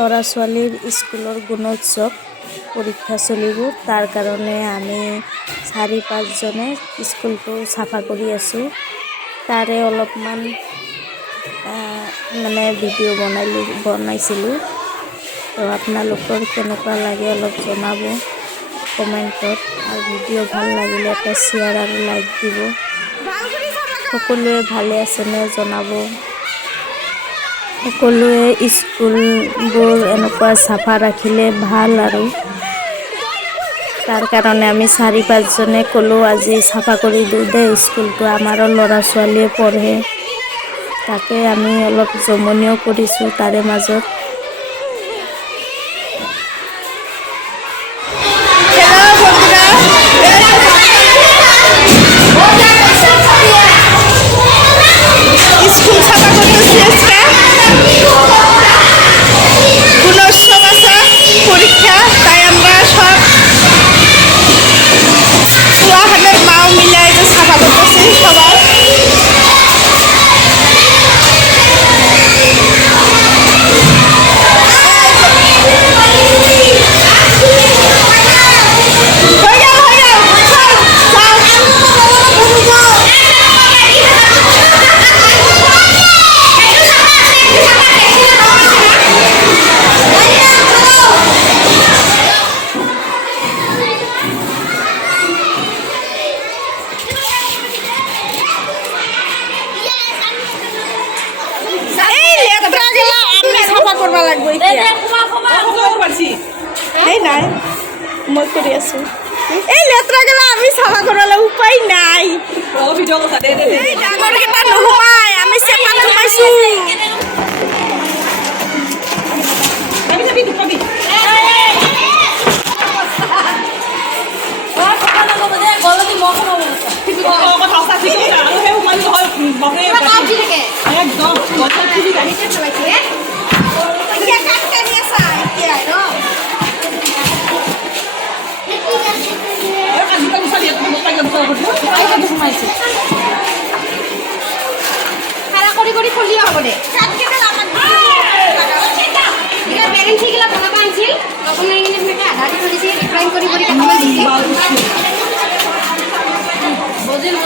ল'ৰা ছোৱালীৰ স্কুলৰ গুণোৎসৱ পৰীক্ষা চলিব, তাৰ কাৰণে আমি 4-5জনে স্কুলটো চাফা কৰি আছোঁ। তাৰে অলপমান ভিডিঅ' বনাইছিলোঁ। তো আপোনালোকৰ কেনেকুৱা লাগে অলপ জনাব কমেণ্টত, আৰু ভিডিঅ' ভাল লাগিলে এটা শ্বেয়াৰ আৰু লাইক দিব। সকলোৱে ভালে আছেনে জনাব। সকলোৱে স্কুলবোৰ এনেকুৱা চাফা ৰাখিলে ভাল, আৰু তাৰ কাৰণে আমি 4-5জনে ক'লোঁ আজি চাফা কৰি দিওঁ দে স্কুলটো, আমাৰো ল'ৰা ছোৱালীয়ে পঢ়ে। তাকে আমি অলপ জমনিও কৰিছোঁ তাৰে মাজত। মই কৰি আছোঁ এই লেতেৰা গেলা আমি চাফা কৰালে উপায় নাই। ডাঙৰকেইটা নোসোমাই, আমি চেপাত সোমাইছোঁ। বজিল